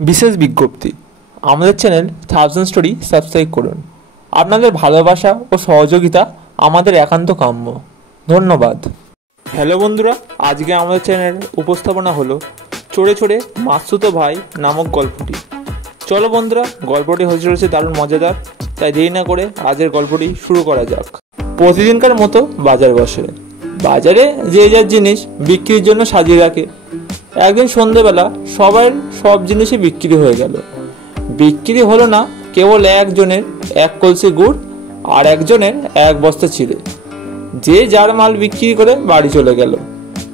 বিশেষ বিজ্ঞপ্তি, আমাদের চ্যানেল থাউজেন্ড স্টোরি সাবস্ক্রাইব করুন। আপনাদের ভালোবাসা ও সহযোগিতা আমাদের একান্ত কাম্য। ধন্যবাদ। হ্যালো বন্ধুরা, আজকে আমাদের চ্যানেলের উপস্থাপনা হলো চড়ে চড়ে মাসুতো ভাই নামক গল্পটি। চলো বন্ধুরা, গল্পটি হয়ে চলেছে দারুণ মজাদার, তাই দেরি না করে আজকের গল্পটি শুরু করা যাক। প্রতিদিনকার মতো বাজার বসে। বাজারে যে যার জিনিস বিক্রির জন্য সাজিয়ে রাখে। একদিন সন্ধ্যেবেলা সবার সব জিনিসই বিক্রি হয়ে গেল। বিক্রি হলো না কেবল একজনের এক কলসি গুড় আর একজনের এক বস্তা চিড়ে। যে যার মাল বিক্রি করে বাড়ি চলে গেল।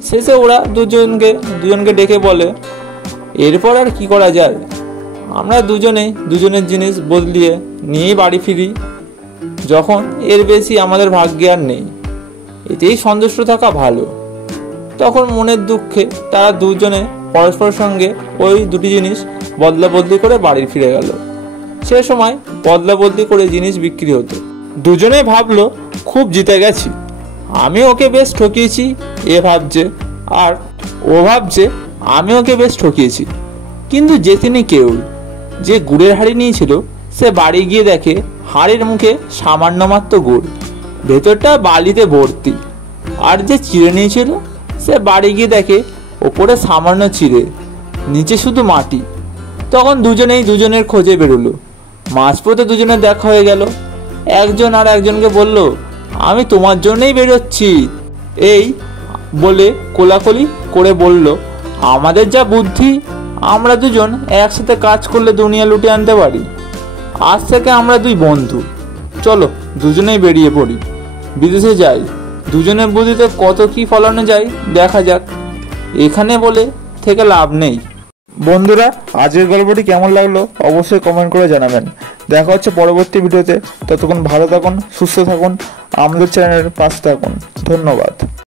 শেষে ওরা দুজনকে ডেকে বলে, এরপর আর কি করা যায়? আমরা দুজনের জিনিস বদলিয়ে নিয়েই বাড়ি ফিরি, যখন এর বেশি আমাদের ভাগ্যে আর নেই। এতেই সন্তুষ্ট থাকা ভালো। তখন মনের দুঃখে তারা দুজনে পরস্পরের সঙ্গে ওই দুটি জিনিস বদলা বদলি করে বাড়ি ফিরে গেল। সে সময় বদলা বদলি করে জিনিস বিক্রি হতো। দুজনেই ভাবলো খুব জিতে গেছি, আমি ওকে বেশ ঠকিয়েছি এ ভাবছে, আর ও ভাবছে আমি ওকে বেশ ঠকিয়েছি। কিন্তু জেতেনি কেউ। যে গুড়ের হাঁড়ি নিয়েছিল সে বাড়ি গিয়ে দেখে হাঁড়ির মুখে সামান্য মাত্র গুড়, ভেতরটা বালিতে ভর্তি। আর যে চিড়ে নিয়েছিল সে বাড়ি গিয়ে দেখে ওপরে সামান্য চিড়ে, নিচে শুধু মাটি। তখন দুজনেই দুজনের খোঁজে বেরোলো। মাঝপথে দুজনের দেখা হয়ে গেল। একজন আর একজনকে বলল, আমি তোমার জন্যই বেরোচ্ছি। এই বলে কোলাকুলি করে বলল, আমাদের যা বুদ্ধি, আমরা দুজন একসাথে কাজ করলে দুনিয়া লুটে আনতে পারি। আজ থেকে আমরা দুই বন্ধু, চলো দুজনেই বেরিয়ে পড়ি, বিদেশে যাই। দুজনের বুদ্ধিতে কত কি ফলানো যায় দেখা যাক, এখানে বলে থেকে লাভ নেই। বন্ধুরা, আজকের গল্পটি কেমন লাগলো অবশ্যই কমেন্ট করে জানাবেন। দেখা হচ্ছে পরবর্তী ভিডিওতে। ততক্ষণ ভালো থাকুন, সুস্থ থাকুন, আমাদের চ্যানেলের পাশে থাকুন। ধন্যবাদ।